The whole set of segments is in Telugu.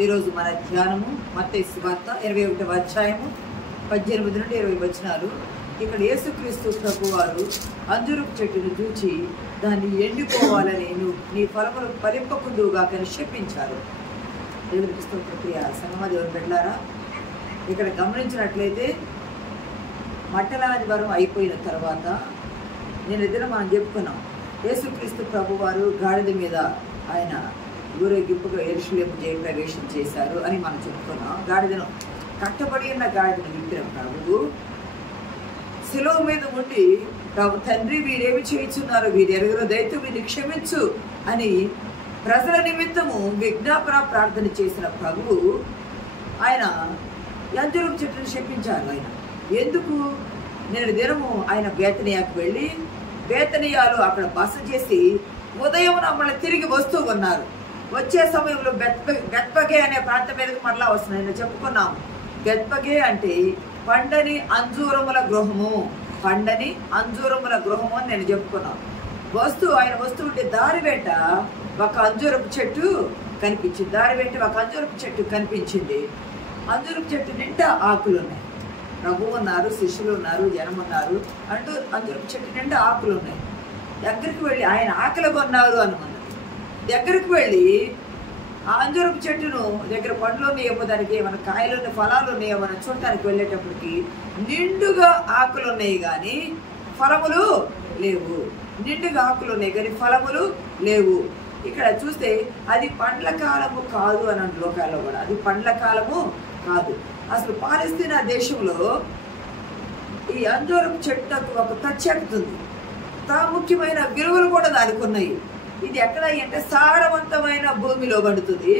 ఈరోజు మన ధ్యానము మత్తయి సువార్త 21వ అధ్యాయము 18 నుండి 20 వచనాలు. ఇక్కడ యేసుక్రీస్తు ప్రభువారు అంజూరపు చెట్టును చూచి దాన్ని ఎండిపోవాలని నీ ఫలములు ఫలింపకుందువుగా కానీ శపించారు. దేవునికి స్తోత్రం. ప్రియ సంగమ దేవుని బిడ్డలారా, ఇక్కడ గమనించినట్లయితే మట్టలాదివారం అయిపోయిన తర్వాత నేను ఎదురు మనం చెప్పుకున్నాం, యేసుక్రీస్తు ప్రభువారు గాడిద మీద ఆయన ఊరేగింపుగా యెరూషలేము జయప్రవేశం చేశారు అని మనం చెప్పుకున్నాం. గాడిదను కట్టబడి ఉన్న గాడిదను విప్పిన ప్రభువు శిలువ మీద ఉండి, ప్రభు తండ్రి వీరేమి చేయించున్నారు, వీరు ఎరుగురు దయతో వీరిని క్షమించు అని ప్రజల నిమిత్తము విజ్ఞాపన ప్రార్థన చేసిన ప్రభువు ఆయన అంజూరపు చెట్టును శపించారు. ఆయన ఎందుకు? నేను దినము ఆయన బేతనియాకు వెళ్ళి బేతనియాలో అక్కడ బస చేసి ఉదయం మళ్ళీ తిరిగి వస్తూ ఉన్నారు. వచ్చే సమయంలో బెత్పగే అనే ప్రాంతం మీదకి మరలా వస్తున్నాయి. నేను చెప్పుకున్నాము, బెత్పగే అంటే పండని అంజూరముల గృహము, పండని అంజూరముల గృహము అని నేను చెప్పుకున్నాను. ఆయన వస్తుంటే దారి వెంట ఒక అంజూరపు చెట్టు కనిపించింది. దారి వెంట ఒక అంజూరపు చెట్టు కనిపించింది. అంజూరపు చెట్టు నిండా ఆకులు ఉన్నాయి. ప్రభు ఉన్నారు, శిష్యులు ఉన్నారు, జనం ఉన్నారు అంటూ అంజూరపు చెట్టు నిండా ఆకులు ఉన్నాయి. దగ్గరికి వెళ్ళి ఆయన ఆకలి కొన్నారు అనుకున్నారు. దగ్గరికి వెళ్ళి ఆ అంజూరపు చెట్టును దగ్గర పండ్లు ఉన్నాయేమో, దానికి ఏమైనా కాయలు ఉన్నాయి, ఫలాలు ఉన్నాయో మనం చూడటానికి వెళ్ళేటప్పటికి నిండుగా ఆకులు ఉన్నాయి కానీ ఫలములు లేవు. నిండుగా ఆకులు ఉన్నాయి కానీ ఫలములు లేవు. ఇక్కడ చూస్తే అది పండ్ల కాలము కాదు అని లోకాల్లో కూడా అది పండ్ల కాలము కాదు. అసలు పాలస్తీనా దేశంలో ఈ అంజూరపు చెట్టుకు ఒక ప్రత్యేకత ఉంది. ప్రాముఖ్యమైన విలువలు కూడా దానికి ఉన్నాయి. ఇది ఎక్కడ అంటే సారవంతమైన భూమిలో పడుతుంది.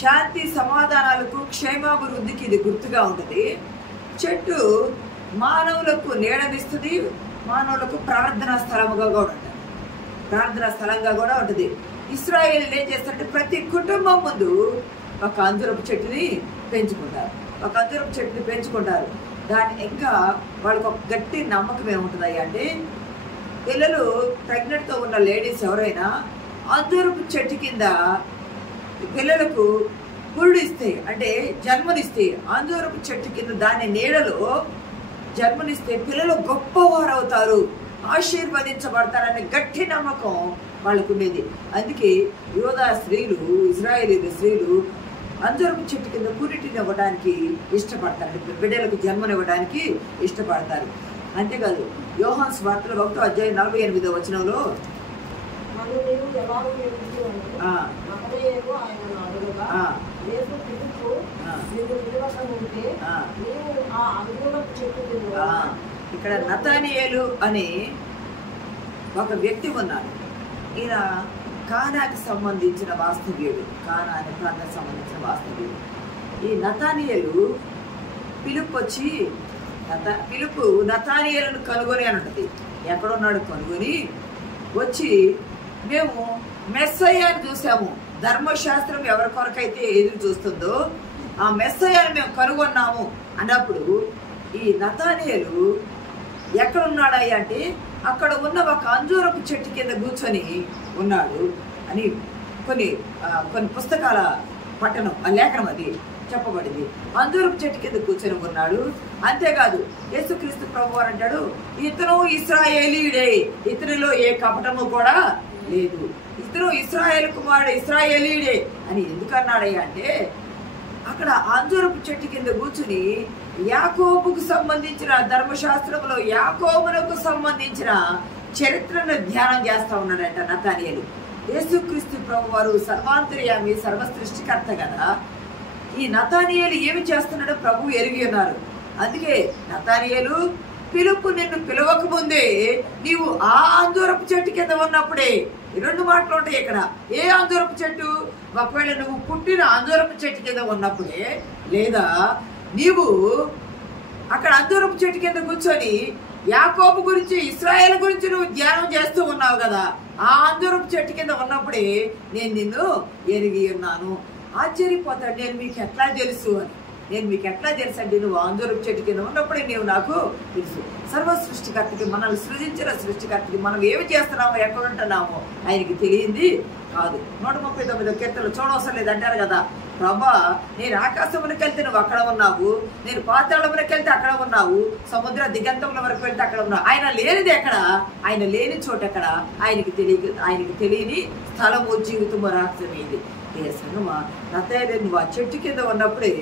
శాంతి సమాధానాలకు క్షేమాభివృద్ధికి ఇది గుర్తుగా ఉంటుంది. చెట్టు మానవులకు నీడనిస్తుంది, మానవులకు ప్రార్థనా స్థలంగా కూడా ఉంటుంది. ప్రార్థనా స్థలంగా కూడా ఉంటుంది. ఇశ్రాయేలీయులు ఏం చేస్తారంటే ప్రతి కుటుంబం ముందు ఒక అంజూరపు చెట్టుని పెంచుకుంటారు. ఒక అంజూరపు చెట్టుని పెంచుకుంటారు. దాని ఇంకా వాళ్ళకి ఒక గట్టి నమ్మకం ఏముంటుంది అంటే, పిల్లలు ప్రెగ్నెంట్తో ఉన్న లేడీస్ ఎవరైనా అంజూరపు చెట్టు కింద పిల్లలకు పురుడిస్తే అంటే జన్మనిస్తే, అంజూరపు చెట్టు కింద దాని నీడలో జన్మనిస్తే పిల్లలు గొప్పవారు అవుతారు, ఆశీర్వదించబడతారనే గట్టి నమ్మకం వాళ్ళకు ఉండేది. అందుకే యోధా స్త్రీలు, ఇజ్రాయేలీల స్త్రీలు అంజూరపు చెట్టు కింద పురిటిని ఇవ్వడానికి ఇష్టపడతారు, బిడ్డలకు జన్మనివ్వడానికి ఇష్టపడతారు. అంతేకాదు, యోహాను సువార్తలో 1వ అధ్యాయం 48వ వచనంలో ఇక్కడ నతానియేలు అనే ఒక వ్యక్తి ఉన్నాడు. ఈయన కానాకి సంబంధించిన వాస్తవ్యుడు, కానా అనే ప్రాంతానికి సంబంధించిన వాస్తవ్యుడు. ఈ నతానియేలు పిలుపు నతానియేలును కనుగొని అని ఉంటుంది. ఎక్కడున్నాడు కనుగొని వచ్చి, మేము మెస్సయ్యను చూసాము, ధర్మశాస్త్రం ఎవరి కొరకైతే ఎదురు చూస్తుందో ఆ మెస్సయ్యను మేము కనుగొన్నాము అన్నప్పుడు ఈ నతానియేలు ఎక్కడున్నాడయ్య అంటే అక్కడ ఉన్న ఒక అంజూరపు చెట్టు కింద కూర్చొని ఉన్నాడు అని కొన్ని పుస్తకాల పట్టణం ఆ లేఖనం అది చెప్పబడింది. అంజూరపు చెట్టు కింద కూర్చొని ఉన్నాడు. అంతేకాదు, యేసుక్రీస్తు ప్రభువారు అంటాడు, ఇతను ఇశ్రాయేలీయుడే, ఇతనిలో ఏ కపటము కూడా లేదు, ఇతను ఇశ్రాయేలు కుమారుడు, ఇశ్రాయేలీయుడే అని ఎందుకన్నాడయ్యా అంటే, అక్కడ అంజూరపు చెట్టు కింద కూర్చుని యాకోబుకు సంబంధించిన ధర్మశాస్త్రంలో యాకోబునకు సంబంధించిన చరిత్రను ధ్యానం చేస్తా ఉన్నాడంట నతానియేలు. యేసుక్రీస్తు ప్రభువారు సర్వాంతర్యామి, సర్వ సృష్టికర్త కదా. ఈ నతానియేలు ఏమి చేస్తున్నాడో ప్రభు ఎరిగి ఉన్నారు. అందుకే నతానియేలు, పిలుపు నిన్ను పిలవక ముందే నీవు ఆ అంజూరపు చెట్టు కింద ఉన్నప్పుడే, 2 మాటలు ఉంటాయి ఇక్కడ. ఏ అంజూరపు చెట్టు? ఒకవేళ నువ్వు పుట్టిన అంజూరపు చెట్టు కింద ఉన్నప్పుడే, లేదా నీవు అక్కడ అంజూరపు చెట్టు కింద కూర్చొని యాకోబు గురించి, ఇశ్రాయేలు గురించి నువ్వు ధ్యానం చేస్తూ ఉన్నావు కదా, ఆ అంజూరపు చెట్టు కింద ఉన్నప్పుడే నేను నిన్ను ఎరిగి ఉన్నాను. ఆశ్చర్యపోతాడు, నేను మీకు ఎట్లా తెలుసు అని. నేను మీకు ఎట్లా తెలుసు అంటే, నువ్వు అంజూరపు చెట్టు కింద ఉన్నప్పుడే నీవు నాకు తెలుసు. సర్వ సృష్టికర్తకి, మనల్ని సృజించిన సృష్టికర్తకి మనం ఏమి చేస్తున్నామో, ఎక్కడుంటున్నామో ఆయనకి తెలియంది కాదు. 139వ కీర్తనలో చూడవసరం లేదు అంటారు కదా, ప్రభా, నేను ఆకాశమునికి వెళ్తే నువ్వు అక్కడ ఉన్నావు, నేను పాతాళమునికి వెళ్తే అక్కడ ఉన్నావు, సముద్ర దిగంతముల వరకు వెళ్తే అక్కడ ఉన్నావు. ఆయన లేనిది ఎక్కడ? ఆయన లేని చోట ఎక్కడ? ఆయనకి తెలియని స్థలము, జీవితము, రహస్యమైంది. ఏ సంగమా, నువ్వు ఆ చెట్టు కింద ఉన్నప్పుడే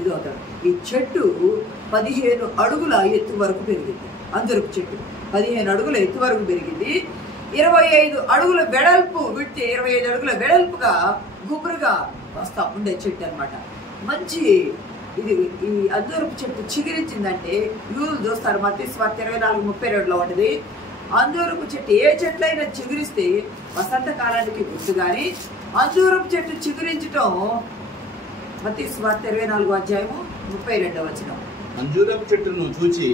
ఇది అవుతాడు. ఈ చెట్టు 15 అడుగుల ఎత్తు వరకు పెరిగింది. అంజూరపు చెట్టు 15 అడుగుల ఎత్తు వరకు పెరిగింది. 25 అడుగుల వెడల్పు విడితే 25 అడుగుల వెడల్పుగా గుబురుగా వస్తా ఉండే చెట్టు అనమాట. మంచి ఇది. ఈ అంజూరపు చెట్టు చిగురించిందంటే యూదులు చూస్తారు. మత్తయి సువార్త 24:32 ఉంటుంది. అంజూరపు చెట్టు ఏ చెట్లైనా చిగురిస్తే వసంతకాలానికి గుర్తు. కానీ అంజూరపు చెట్టు చిగురించటం మత్తయి సువార్త 24:32. అంజూరపు చెట్టును చూచి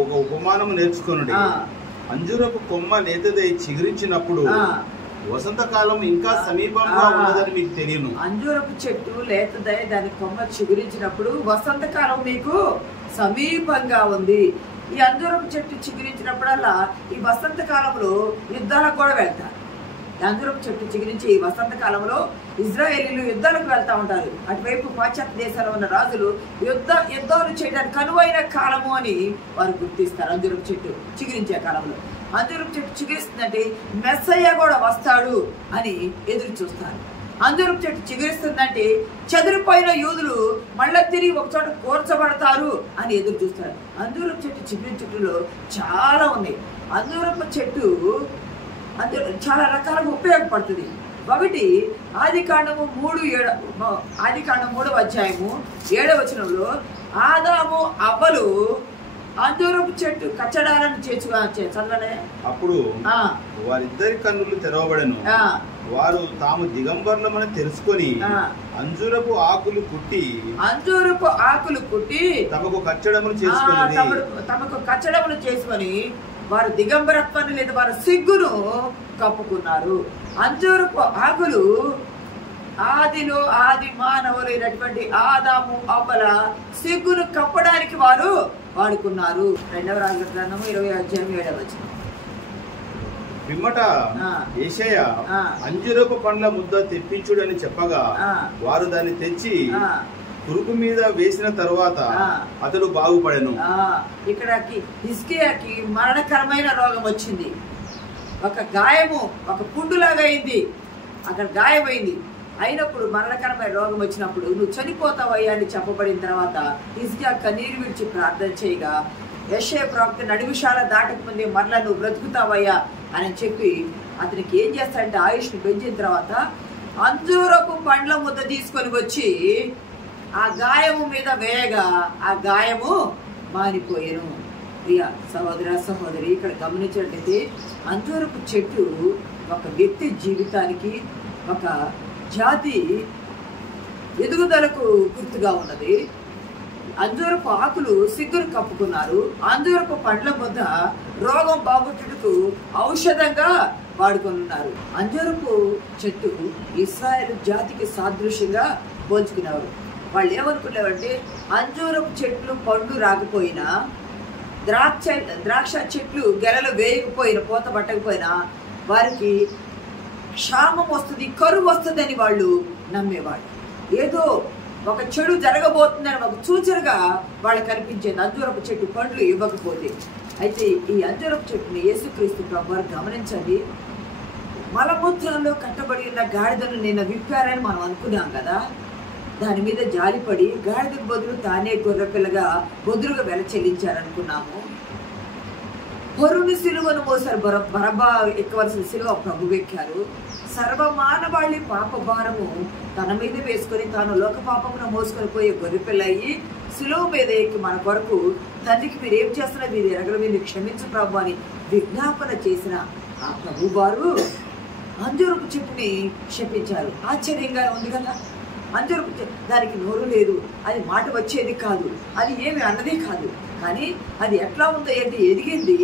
ఒక ఉపమానము నేర్చుకొనుడి. అంజూరపు కొమ్మ లేతదై చిగురించినప్పుడు వసంతకాలం ఇంకా సమీపంగా ఉన్నదని మీకు తెలియను. అంజూరపు చెట్టు లేతదై దాని కొమ్మ చిగురించినప్పుడు వసంతకాలం మీకు సమీపంగా ఉంది. ఈ అంజూరపు చెట్టు చిగురించినప్పుడల్లా ఈ వసంత కాలంలో యుద్ధాలకు కూడా వెళ్తారు. అంజూరపు చెట్టు చిగురించి ఈ వసంత కాలంలో ఇజ్రాయేలీలు యుద్ధాలకు వెళ్తా ఉంటారు. అటువైపు పాశ్చాత్య దేశాల్లో ఉన్న రాజులు యుద్ధాలు చేయడానికి కనువైన కాలము అని వారు గుర్తిస్తారు. అంజూరపు చెట్టు చిగురించే కాలంలో అంజూరపు చెట్టు చిగురిస్తుందంటే మెస్సయ్య కూడా వస్తాడు అని ఎదురు చూస్తారు. అంజూరపు చెట్టు చిగురిస్తుందంటే చెదిరిపోయిన యూదులు మళ్ళా తిరిగి ఒక చోట కూర్చబడతారు అని ఎదురు చూస్తారు. అంజూరపు చెట్టు చిగురించుటలో చాలా ఉన్నాయి. అంజూరపు చెట్టు చాలా రకాలుగా ఉపయోగపడుతుంది. ఒకటి ఆదికాండము 3:7 వచనంలో ఆదాము అవ్వలు అంజూరపు చెట్టు కచ్చడాలను చదవలే. అప్పుడు వారిద్దరి కన్నులు తెరవబడెను. వారు తాము దిగంబరులమని తెలుసుకొని అంజూరపు ఆకులు కుట్టి తమకు కచ్చడములు చేసుకొని వారు దిగంబరత్వాన్ని లేదా వారు సిగ్గును కప్పుకున్నారు. అంజూరపు ఆకులు ఆది మానవులైనటువంటి ఆదాము అవ్వల సిగ్గును కప్పడానికి వారు వాడుకున్నారు. 2వ రాజుల గ్రంథము 20:7 పిమ్మట యేషయా అంజూరపు పండ్ల ముద్ద తెప్పించుడని చెప్పగా వారు దాన్ని తెచ్చి పురుగు మీద వేసిన తర్వాత అతడు బాగుపడెను. ఇక్కడకి హిజ్కియాకి మరణకరమైన రోగం వచ్చింది. ఒక గాయము, ఒక పుండులాగా అయింది. అక్కడ గాయమైంది. అయినప్పుడు మరణకరమైన రోగం వచ్చినప్పుడు నువ్వు చనిపోతావయ్యా అని చెప్పబడిన తర్వాత హిజ్కియా కన్నీరు విడిచి ప్రార్థన చేయగా యెషయా ప్రవక్త నడివిషాల దాటకముందే మరలా నువ్వు బ్రతుకుతావయ్యా అని చెప్పి అతనికి ఏం చేస్తాడంటే ఆయుష్ని పెంచిన తర్వాత అంజూరపు పండ్ల ముద్ద తీసుకొని వచ్చి ఆ గాయము మీద వేయగా ఆ గాయము మానిపోయాను. ప్రియ సహోదర సహోదరి, ఇక్కడ గమనించినట్లయితే అంజూరపు చెట్టు ఒక వ్యక్తి జీవితానికి, ఒక జాతి ఎదుగుదలకు గుర్తుగా ఉన్నది. అంజూరపు ఆకులు సిగ్గును కప్పుకున్నారు. అంజూరపు పండ్ల ముద్ద రోగం బాగుట్టుటకు ఔషధంగా వాడుకున్నారు. అంజూరపు చెట్టు ఇశ్రాయేలు జాతికి సాదృశ్యంగా పోల్చుకునేవారు. వాళ్ళు ఏమనుకునేవారంటే అంజూరపు చెట్లు పండు రాకపోయినా, ద్రాక్ష చెట్లు గెలలు వేయకపోయినా, పూత పట్టకపోయినా వారికి క్షామం వస్తుంది, కరువు వస్తుంది అని వాళ్ళు నమ్మేవాళ్ళు. ఏదో ఒక చెడు జరగబోతుందని ఒక సూచనగా వాళ్ళకి కనిపించేది అంజూరపు చెట్టు పండ్లు ఇవ్వకపోతే. అయితే ఈ అంజూరపు చెట్టుని యేసుక్రీస్తు ప్రభువారు గమనించండి. మలమూత్రంలో కట్టబడి ఉన్న గాడిదను నిన్న విప్పారని మనం అనుకున్నాం కదా. దాని మీద జాలిపడి గాడిదకు బదులు తానే గొర్రెపిల్లగా బొదులుగా వెల చెల్లించారనుకున్నాము. పొరుని సిలువను మోసారు. బరబ్బా ఎక్కవలసిన సిలువ ప్రభు ఎక్కారు. సర్వమానవాళి పాప భారము తన మీద వేసుకొని తాను లోక పాపమును మోసుకొని పోయే గొర్రెపిల్ల అయ్యి సిలువ మీద ఎక్కి మన కొరకు తండ్రికి మీరు ఏం చేస్తున్నారు, మీరు ఎరగల మీరు క్షమించు ప్రభు అని విజ్ఞాపన చేసిన ఆ ప్రభు వారు అంజూరపు చెట్టుని శపించారు. ఆశ్చర్యంగా ఉంది కదా. అంజూరపు చెట్టు దానికి నోరు లేదు, అది మాట వచ్చేది కాదు, అది ఏమి అన్నదే కాదు. కానీ అది ఎట్లా ఉంది అంటే ఎదిగింది,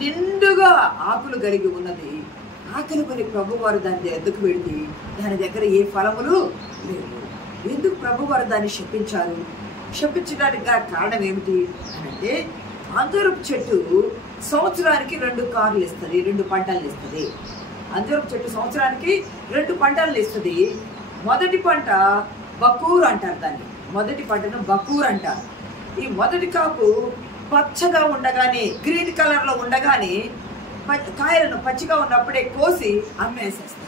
నిండుగా ఆకులు కలిగి ఉన్నది. ఆకలి కొని ప్రభువారు దాన్ని ఎద్దుకు పెడితే దాని దగ్గర ఏ ఫలములు లేవు. ఎందుకు ప్రభువారు దాన్ని శపించారు? శపించడానికి కారణం ఏమిటి అంటే అంజూరపు చెట్టు సంవత్సరానికి 2 కార్లు ఇస్తుంది, 2 పంటలు ఇస్తుంది. అంజూరపు చెట్టు సంవత్సరానికి 2 పంటలు ఇస్తుంది. మొదటి పంట బకూర్ అంటారు దాన్ని. మొదటి పంటను బకూర్ అంటారు. ఈ మొదటి కాపు పచ్చగా ఉండగానే, గ్రీన్ కలర్లో ఉండగానే కాయలను పచ్చిగా ఉన్నప్పుడే కోసి అమ్మేసేస్తారు.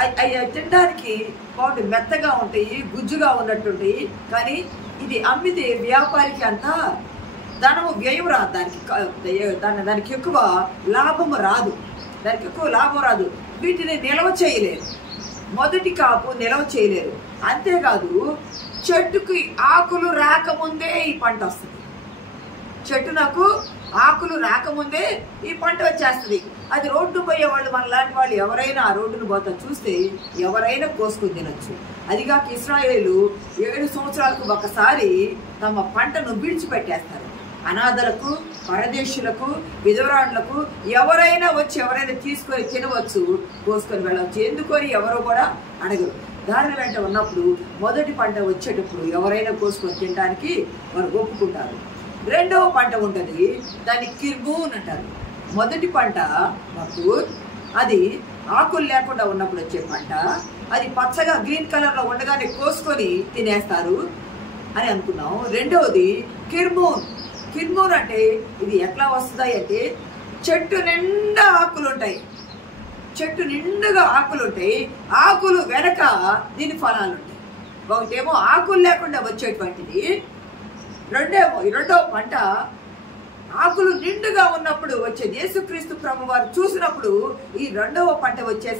అవి తినడానికి బాగుంటాయి, మెత్తగా ఉంటాయి, గుజ్జుగా ఉన్నట్టుంటాయి. కానీ ఇది అమ్మితే వ్యాపారికి అంతా ధనము వ్యయం రాదు, దానికి ఎక్కువ లాభము రాదు, వీటిని నిల్వ చేయలేరు. మొదటి కాపు నిల్వ చేయలేరు. అంతేకాదు, చెట్టుకి ఆకులు రాకముందే ఈ పంట వస్తుంది. చెట్టునకు ఆకులు రాకముందే ఈ పంట వచ్చేస్తుంది. అది రోడ్డు పోయేవాళ్ళు, మన లాంటి వాళ్ళు ఎవరైనా ఆ రోడ్డును పోతా చూస్తే ఎవరైనా కోసుకుని తినొచ్చు. అదిగాక ఇశ్రాయేలు 7 సంవత్సరాలకు ఒకసారి తమ పంటను విడిచిపెట్టేస్తారు. అనాథలకు, పరదేశులకు, విధవరాండ్లకు ఎవరైనా తీసుకొని తినవచ్చు, కోసుకొని వెళ్ళవచ్చు. ఎందుకొని ఎవరో కూడా అడగరు. దాని వెంట ఉన్నప్పుడు మొదటి పంట వచ్చేటప్పుడు ఎవరైనా కోసుకొని తినడానికి వారు ఒప్పుకుంటారు. రెండవ పంట ఉంటుంది, దాన్ని కిర్బూన్ అంటారు. మొదటి పంట బకూర్, అది ఆకులు లేకుండా ఉన్నప్పుడు వచ్చే పంట. అది పచ్చగా గ్రీన్ కలర్లో ఉండగానే కోసుకొని తినేస్తారు అని అనుకున్నాం. రెండవది కిర్బూన్. కిర్బూన్ అంటే ఇది ఎట్లా వస్తుంది అంటే, చెట్టు నిండా ఆకులు ఉంటాయి, ఆకులు వెనక దీని ఫలాలు ఉంటాయి. ఒకటేమో ఆకులు లేకుండా వచ్చేటువంటిది, రెండవ పంట ఆకులు నిండుగా ఉన్నప్పుడు వచ్చేది. యేసుక్రీస్తు ప్రభు వారు చూసినప్పుడు ఈ రెండవ పంట వచ్చే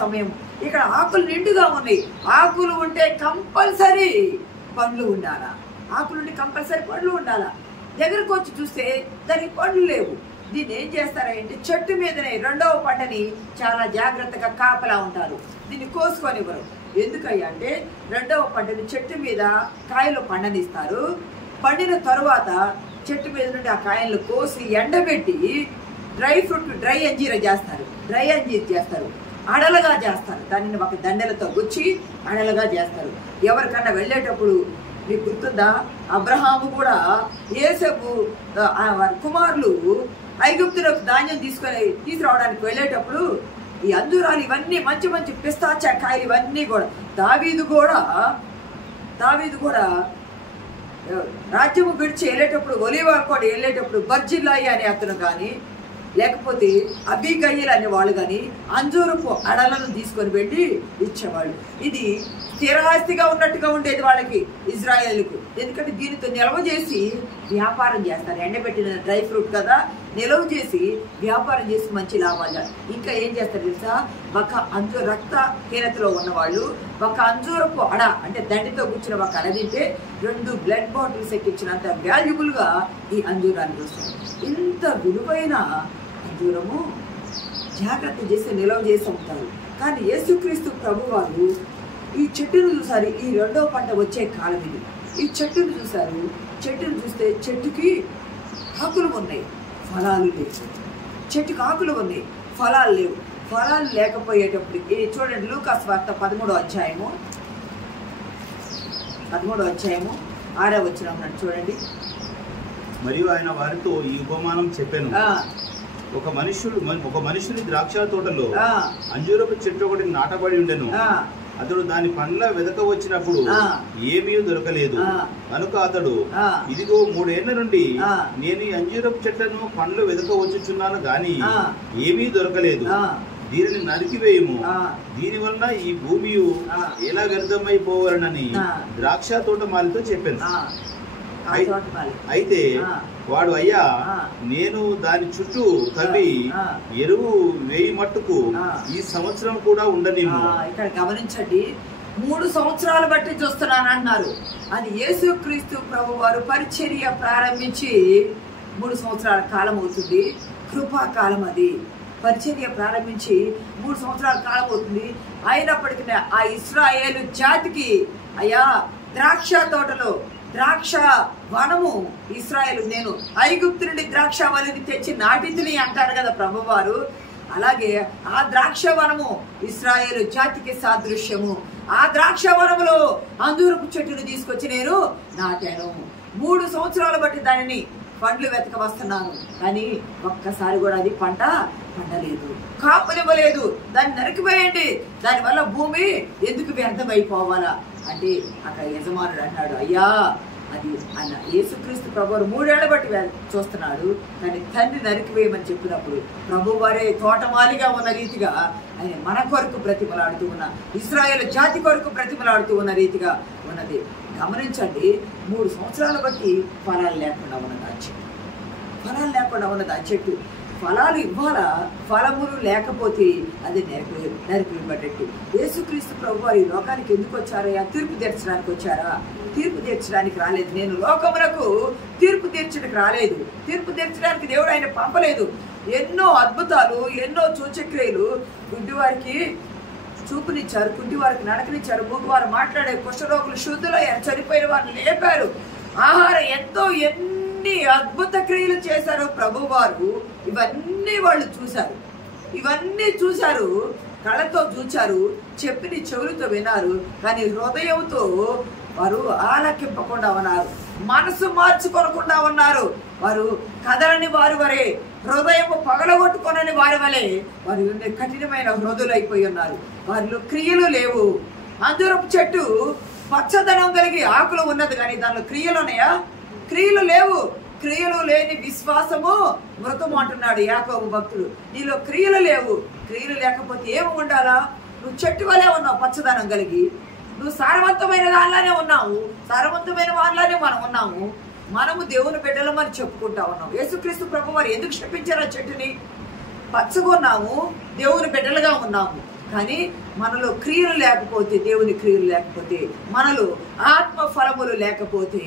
సమయం, ఇక్కడ ఆకులు నిండుగా ఉన్నాయి. ఆకులు ఉంటే కంపల్సరీ పండ్లు ఉండాలా, దగ్గరకు వచ్చి చూస్తే దానికి పండ్లు లేవు. దీన్ని ఏం చేస్తారంటే, చెట్టు మీదనే రెండవ పంటని చాలా జాగ్రత్తగా కాపలా ఉంటారు. దీన్ని కోసుకొనివ్వరు. ఎందుకయ్యా అంటే, రెండవ పంటని చెట్టు మీద కాయలు పండనిస్తారు. పండిన తరువాత చెట్టు మీద నుండి ఆ కాయలను కోసి ఎండబెట్టి డ్రై అంజీర్ చేస్తారు, అడలుగా చేస్తారు. దానిని ఒక దండలతో గుచ్చి అడలుగా చేస్తారు. ఎవరికన్నా వెళ్ళేటప్పుడు మీకు గుర్తుందా, అబ్రహాము కూడా యోసేపు వారి కుమారులు ఐగుప్తులకు ధాన్యం తీసుకురావడానికి వెళ్ళేటప్పుడు ఈ అంజూరాలు ఇవన్నీ మంచి పిస్తాచా కాయలు ఇవన్నీ కూడా దావీదు కూడా రాజ్యము విడిచి వెళ్ళేటప్పుడు, ఒలీవా కూడా వెళ్ళేటప్పుడు బర్జిల్లాయి అనే అతను కానీ, లేకపోతే అబీగయీల్ అనే వాళ్ళు కానీ అంజూరపు అడలను తీసుకొని వెళ్ళి ఇచ్చేవాళ్ళు. ఇది స్థిరాస్తిగా ఉన్నట్టుగా ఉండేది వాళ్ళకి, ఇజ్రాయేల్కు. ఎందుకంటే దీనితో నిల్వ చేసి వ్యాపారం చేస్తారు. ఎండబెట్టిన డ్రై ఫ్రూట్ కదా, నిల్వ చేసి వ్యాపారం చేసి మంచి లాభాలు. ఇంకా ఏం చేస్తారు తెలుసా, ఒక రక్తహీనతలో ఉన్నవాళ్ళు ఒక అంజూరపు అడ అంటే దండితో కూర్చున్న ఒక అడ తింటే 2 బ్లడ్ బాటిల్స్ ఎక్కించినంత వాల్యుబుల్గా ఈ అంజూరాన్ని చూస్తారు. ఇంత విలువైన అంజూరము జాగ్రత్త చేసి నిల్వ చేసి అమ్ముతారు. కానీ యేసుక్రీస్తు ప్రభువారు ఈ చెట్టును చూసారు. ఈ రెండవ పంట వచ్చే కాలం ఇది. ఈ చెట్టును చూసారు. చెట్టును చూస్తే చెట్టుకి ఆకులు ఉన్నాయి, ఫలాలు లేవు. చెట్టుకి ఆకులు ఉన్నాయి, ఫలాలు లేవు. ఫలాలు లేకపోయేటప్పటికి చూడండి, లూకా సువార్త 13వ అధ్యాయము 6వ వచనం చూడండి. మరియు ఆయన వారితో ఈ ఉపమానం చెప్పాను, ఒక మనుషుని ద్రాక్ష తోటలో అంజూరపు చెట్టు ఒకటి నాటబడి ఉండెను. అతడు దాని పండ్ల వెదక వచ్చినప్పుడు ఏమీ దొరకలేదు. కనుక అతడు, ఇదిగో 3 ఏళ్ల నుండి నేను ఈ అంజూరపు చెట్లను పండ్లు వెదక వచ్చుచున్నాను గాని ఏమీ దొరకలేదు. దీనిని నరికివేయము, దీని వలన ఈ భూమి ఎలా వ్యర్థమైపోవాలనని ద్రాక్ష తోట మాలితో చెప్పాను. అయితే వాడు, అయ్యా, నేను దాని చుట్టూ తవ్వి ఎరువు వేయి మట్టుకు ఈ సంవత్సరం కూడా ఉండనివ్వు. ఇక్కడ గమనించండి, 3 సంవత్సరాలు బట్టి చూస్తున్నాను అన్నారు. అది యేసుక్రీస్తు ప్రభు వారు పరిచర్య ప్రారంభించి 3 సంవత్సరాల కాలం అవుతుంది. కృపాకాలం అది. పరిచర్య ప్రారంభించి 3 సంవత్సరాల కాలం అవుతుంది. అయినప్పటికీ ఆ ఇశ్రాయేలు జాతికి, అయ్యా, ద్రాక్ష తోటలో ద్రాక్ష వనము ఇశ్రాయేలు, నేను ఐగుప్తు నుండి ద్రాక్ష వలిని తెచ్చి నాటితిని అంటారు కదా ప్రభువారు. అలాగే ఆ ద్రాక్ష వనము ఇశ్రాయేలు జాతికి సాదృశ్యము. ఆ ద్రాక్ష వనములో అంజూరపు చెట్టును తీసుకొచ్చి నేను నాటాను. 3 సంవత్సరాలు బట్టి దానిని పండ్లు వెతక వస్తున్నాను, కానీ ఒక్కసారి కూడా అది పంట పండలేదు, కాపునివ్వలేదు, దాన్ని నరికివేయండి, దానివల్ల భూమి ఎందుకు వ్యర్థమైపోవాలా అంటే అక్కడ యజమానుడు అన్నాడు, అయ్యా అది అన్న యేసుక్రీస్తు ప్రభువారు 3 ఏళ్ల బట్టి చూస్తున్నాడు, కానీ తండ్రి నరికివేయమని చెప్పినప్పుడు ప్రభువారే తోటమాలిగా ఉన్న రీతిగా ఆయన మన కొరకు బ్రతిమలాడుతూ ఉన్న, ఇశ్రాయేలు జాతి కొరకు బ్రతిమలాడుతూ ఉన్న రీతిగా ఉన్నది. గమనించండి, 3 సంవత్సరాలు బట్టి ఫలాలు లేకుండా ఉన్నది ఆ చెట్టు, ఫలాలు లేకుండా ఉన్నది ఆ చెట్టు. ఫలాలు ఇవ్వాలా, ఫలములు లేకపోతే అది నరికివేయబడ్డట్టు. యేసుక్రీస్తు ప్రభువారు ఈ లోకానికి ఎందుకు వచ్చారయ్యా? తీర్పు తీర్చడానికి వచ్చారా? తీర్పు తీర్చడానికి రాలేదు. నేను లోకములకు తీర్పు తీర్చడానికి రాలేదు, తీర్పు తీర్చడానికి దేవుడు ఆయన పంపలేదు. ఎన్నో అద్భుతాలు, ఎన్నో సూచక్రియలు, గుడ్డివారికి చూపునిచ్చారు, కుంటివారికి నడకనిచ్చారు, మూగువారు మాట్లాడే, కుష్ఠరోగులు శుద్ధులయ్యారు, చనిపోయిన వారిని లేపారు, ఆహారం ఎంతో ఎన్ని అద్భుత క్రియలు చేశారు ప్రభువారు. ఇవన్నీ వాళ్ళు చూశారు, ఇవన్నీ చూశారు, కళ్ళతో చూచారు, చెప్పిన చెవులతో విన్నారు, కానీ హృదయంతో వారు ఆలకింపకుండా ఉన్నారు, మనసు మార్చుకోనకుండా ఉన్నారు. వారు కదలని వారి వరే, హృదయం పగలగొట్టుకొనని వారి వలె వారు కఠినమైన హృదయులైపోయి ఉన్నారు. వారిలో క్రియలు లేవు. అంజూరపు చెట్టు పచ్చదనం కలిగి ఆకులు ఉన్నది, కానీ దానిలో క్రియలు ఉన్నాయా? క్రియలు లేవు. క్రియలు లేని విశ్వాసము మృతము అంటున్నాడు యాకోబు భక్తుడు. నీలో క్రియలు లేవు. క్రియలు లేకపోతే ఏమి ఉండాలా? నువ్వు చెట్టు వలే ఉన్నావు, పచ్చదనం కలిగి, నువ్వు సారవంతమైన దానిలానే ఉన్నావు, సారవంతమైన వాళ్ళనే మనం ఉన్నాము. మనము దేవుని బిడ్డలమని చెప్పుకుంటా ఉన్నాము. యేసుక్రీస్తు ప్రభు వారు ఎందుకు శపించారు ఆ చెట్టుని? పచ్చగా ఉన్నాము, దేవుని బిడ్డలుగా ఉన్నాము, కానీ మనలో క్రియలు లేకపోతే, దేవుని క్రియలు లేకపోతే, మనలో ఆత్మ ఫలములు లేకపోతే,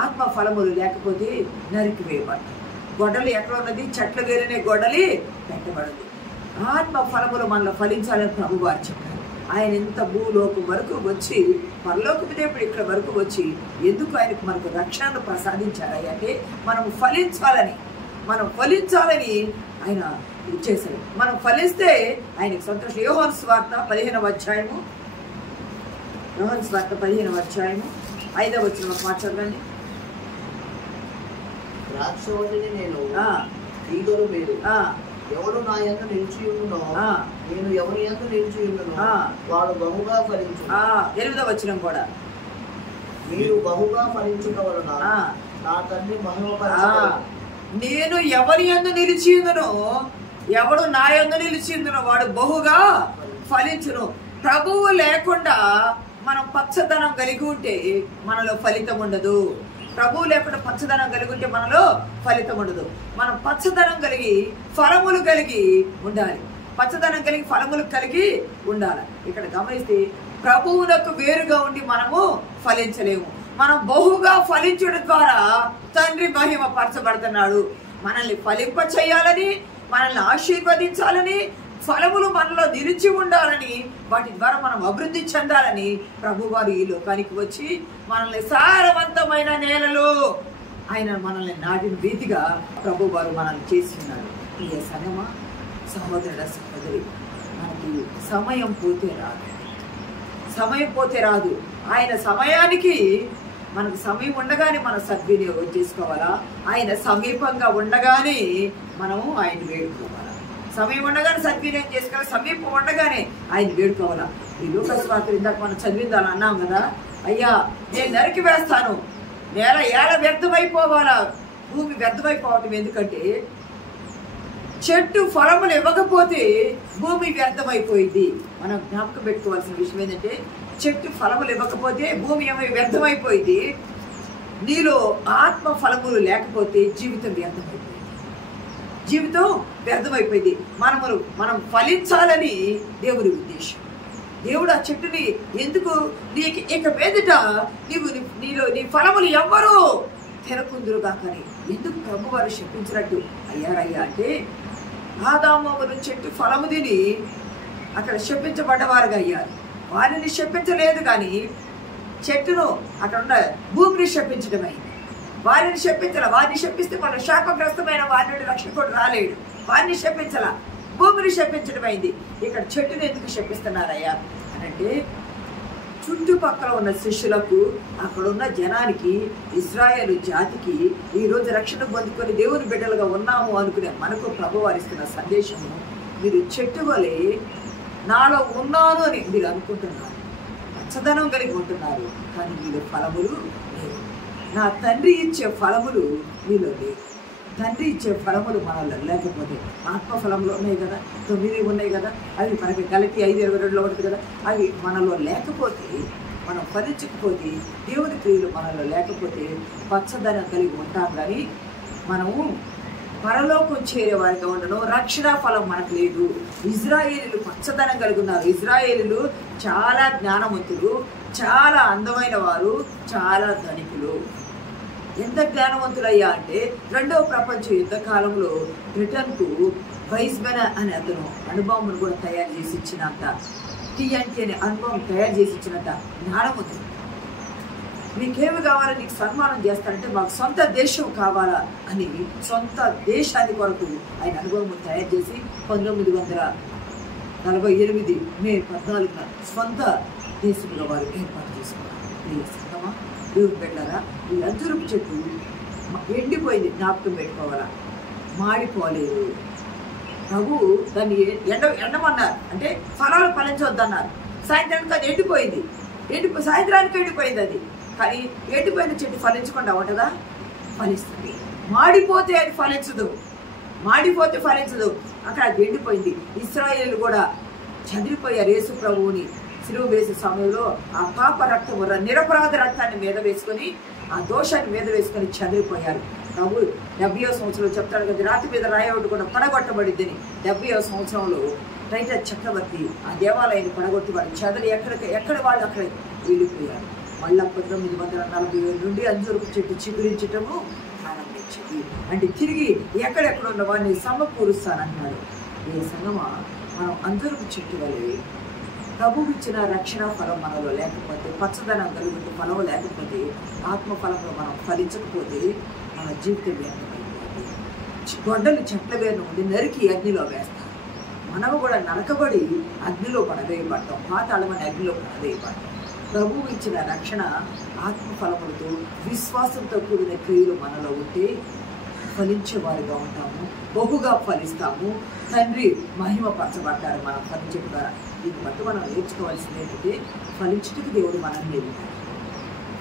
ఆత్మ ఫలములు లేకపోతే నరికివేయబడతాయి. గొడ్డలి ఎక్కడ ఉన్నది? చెట్ల వేరునే గొడ్డలి పెట్టబడదు. ఆత్మ ఫలములు మనలో ఫలించాలని ప్రభు వారు చెప్పారు. ఆయన ఇంత భూలోకం వరకు వచ్చి, పరలోకపు దేవుడు ఇక్కడ వరకు వచ్చి ఎందుకు ఆయనకు మనకు రక్షణను ప్రసాదించారు అంటే మనం ఫలించాలని ఆయన ఇచ్చేశాడు. మనం ఫలిస్తే ఆయనకు సంతోషం. యోహాను సువార్త 15వ అధ్యాయము, యోహాను సువార్త 15వ అధ్యాయము 5వ వచనం ఒక మాట చదవండి. ద్రాక్షవల్లిని నేను, తీగలు మీరు. ఎవరు నా యందు నిలిచి ఉండునో, నేను ఎవరి యందు నిలిచి ఉండునో వాడు బహుగా ఫలించు. 8వ వచనం కూడా, మీరు బహుగా ఫలించుట వలన నా తండ్రి మహిమపరచబడును. నేను ఎవరి యందు నిలిచి ఉండునో, ఎవడు నా యందు నిలిచి ఉండునో వాడు బహుగా ఫలించును. ప్రభువు లేకుండా మనం పచ్చదనం కలిగి ఉంటే మనలో ఫలితం ఉండదు. ప్రభువు లేకుండా పచ్చదనం కలిగి ఉంటే మనలో ఫలితం ఉండదు. మనం పచ్చదనం కలిగి ఫలములు కలిగి ఉండాలి. పచ్చదనం కలిగి ఫలములు కలిగి ఉండాలి. ఇక్కడ గమనిస్తే ప్రభువునకు వేరుగా ఉండి మనము ఫలించలేము. మనం బహుగా ఫలించడం ద్వారా తండ్రి మహిమ పరచబడుతున్నాడు. మనల్ని ఫలింప చేయాలని, మనల్ని ఆశీర్వదించాలని, ఫలములు మనలో నిలిచి ఉండాలని, వాటి ద్వారా మనం అభివృద్ధి చెందాలని ప్రభువారు ఈ లోకానికి వచ్చి మనల్ని సారవంతమైన నేలలో ఆయన మనల్ని నాటిన రీతిగా ప్రభువారు మనల్ని చేసి ఉన్నారు. ఈ సమయమా సహోదరుడ సహోదరి, మనకి సమయం పోతే రాదు. ఆయన సమయానికి మనకు సమయం ఉండగానే మనం సద్వినియోగం చేసుకోవాలా? ఆయన సమీపంగా ఉండగానే మనము ఆయన వేడుకోవాలా? సమయం ఉండగానే సద్వినియోగం చేసుకోవాలి, సమీపం ఉండగానే ఆయన వేడుకోవాలా? ఈ లోకస్వార్త ఇందాక మనం చదివిందని అన్నాం కదా, అయ్యా నేను నరికి వేస్తాను, నేల ఏల వ్యర్థమైపోవాలా, భూమి వ్యర్థమైపోవటం. ఎందుకంటే చెట్టు ఫలములు ఇవ్వకపోతే భూమి వ్యర్థమైపోయింది. మనం జ్ఞాపకం పెట్టుకోవాల్సిన విషయం ఏంటంటే, చెట్టు ఫలములు ఇవ్వకపోతే భూమి వ్యర్థమైపోయింది. నీలో ఆత్మ ఫలములు లేకపోతే జీవితం వ్యర్థమైపోయింది. మనం ఫలించాలని దేవుడి ఉద్దేశం. దేవుడు ఆ చెట్టుని ఎందుకు నీకు ఇక మీదట నీ ఫలములు ఎవ్వరూ తినకుందురుగా కానీ ఎందుకు ప్రభు వారు శపించినట్టు అయ్యారయ్యా అంటే, ఆదామవ్వలు చెట్టు ఫలము తిని అక్కడ శపించబడ్డవారుగా అయ్యారు. వారిని శపించలేదు, కానీ చెట్టును అక్కడ ఉన్న భూమిని శపించడం అయింది. వారిని శపించాల. వారిని శపిస్తే మన శాపగ్రస్తమైన వారి నుండి రక్షకుడు రాలేడు. వారిని శపించాల, భూమిని శపించడం అయింది. ఇక్కడ చెట్టుని ఎందుకు శపిస్తున్నారయ్యా అని అంటే, చుట్టుపక్కల ఉన్న శిష్యులకు, అక్కడ ఉన్న జనానికి, ఇశ్రాయేలు జాతికి ఈరోజు రక్షణ పొందుకొని దేవుని బిడ్డలుగా ఉన్నాము అనుకునే మనకు ప్రభువారు ఇస్తున్న సందేశము, మీరు చెట్టు వలె నాలో ఉన్నాను అని మీరు అనుకుంటున్నారు, పచ్చదనం కలిగి ఉంటున్నారు, కానీ మీరు ఫలములు లేవు. నా తండ్రి ఇచ్చే ఫలములు మీలో లేవు. తండ్రి ఇచ్చే ఫలములు మనలో లేకపోతే, ఆత్మఫలంలో ఉన్నాయి కదా, 9 ఉన్నాయి కదా, అవి మనకి గలతీ 5:22 ఉంటుంది కదా, అవి మనలో లేకపోతే, మనం ఫలించకపోతే, దేవుని క్రియలు మనలో లేకపోతే పచ్చదనం కలిగి ఉంటాం. కానీ మనము పరలోకం చేరే వారిగా ఉండను, రక్షణ ఫలం మనకు లేదు. ఇజ్రాయేలీలు పచ్చదనం కలిగి ఉన్నారు. ఇజ్రాయేలీలు చాలా జ్ఞానవంతులు, చాలా అందమైన వారు, చాలా ధనికులు. ఎంత జ్ఞానవంతులయ్యా అంటే, 2వ ప్రపంచ యుద్ధ కాలంలో బ్రిటన్కు వైస్మెన్ అనే అతను అనుభవం కూడా తయారు చేసి ఇచ్చినంత, TNT అనే అనుభవం తయారు చేసి ఇచ్చినంత జ్ఞానవంతులు. మీకేమి కావాలో నీకు సన్మానం చేస్తారంటే, మాకు సొంత దేశం కావాలా అని సొంత దేశాన్ని కొరకు ఆయన అనుభవం తయారు చేసి 1948 మే 14న సొంత దేశంలో వారు ఏర్పాటు చేసుకున్నారు. దేవుడు పెట్టారా, ఈ అంజూరపు చెట్టు ఎండిపోయింది, జ్ఞాపకం పెట్టుకోవాలా, మాడిపోలేదు. ప్రభు దాన్ని ఎండమన్నారు, అంటే ఫలాలు ఫలించవద్దన్నారు. సాయంత్రానికి అది ఎండిపోయింది, సాయంత్రానికి ఎండిపోయింది అది. కానీ ఎండిపోయిన చెట్టు ఫలించకుండా ఉంటుందా? ఫలిస్తుంది. మాడిపోతే అది ఫలించదు, అక్కడ అది ఎండిపోయింది. ఇశ్రాయేలు కూడా చదిరిపోయారు. యేసు ప్రభువుని సిలువ వేసే సమయంలో ఆ పాప రక్తం, నిరపరాధ రక్తాన్ని మీద వేసుకొని, ఆ దోషాన్ని మీద వేసుకొని చదిరిపోయారు. ప్రభు 70వ సంవత్సరంలో చెప్తాడు కదా, రాతి మీద రాయబడి కూడా పడగొట్టబడిద్దని. 70వ సంవత్సరంలో టైటస్ చక్రవర్తి ఆ దేవాలయాన్ని పడగొట్టి వాడు చదిరి ఎక్కడ వాళ్ళు అక్కడ వెళ్ళిపోయారు. మళ్ళీ 1947 నుండి అంజూరపు చెట్టు చిగురించటము ప్రారంభించింది. అంటే తిరిగి ఎక్కడెక్కడ ఉన్న వాడిని సమకూరుస్తానంటున్నాడు. ఈ సంగమా, మనం అంజూరపు చెట్టు వలె ప్రభువు ఇచ్చిన రక్షణ ఫలం మనలో లేకపోతే, పచ్చదనం కలుగుతూ ఫలం లేకపోతే, ఆత్మ ఫలంలో మనం ఫలించకపోతే మన జీవితం వ్యర్థమైపోతుంది. గొడ్డలు చెట్ల వేరు నుండి నరికి అగ్నిలో వేస్తారు. మనము కూడా నరకబడి అగ్నిలో పడవేయబడతాం, పాతాళమని అగ్నిలో పడవేయబడతాం. ప్రభువు ఇచ్చిన రక్షణ ఆత్మఫలములతో, విశ్వాసంతో కూడిన క్రియలు మనలో ఉంటే ఫలించేవారుగా ఉంటాము, బహుగా ఫలిస్తాము. తండ్రి మహిమపరచబడ్డారు మనం ఫలించడం ద్వారా. దీన్ని బట్టి మనం నేర్చుకోవాల్సింది ఏంటంటే, ఫలించుటకు దేవుడు మనల్ని నిలుపుతాడు.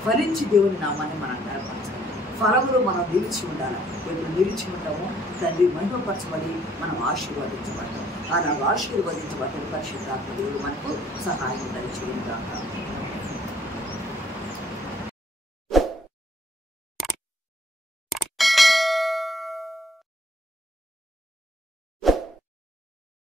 ఫలించి దేవుని నామాన్ని మనం గర్పరచాలి. ఫలములు మనం నిలిచి ఉండాలి. ఎప్పుడు నిలిచి ఉంటామో తండ్రి మహిమపరచబడి మనం ఆశీర్వదించబడతాం. అలా ఆశీర్వదించబడ్డ పరిశుద్ధాత్మ దేవుడు మనకు సహాయం దయచేయను గాక.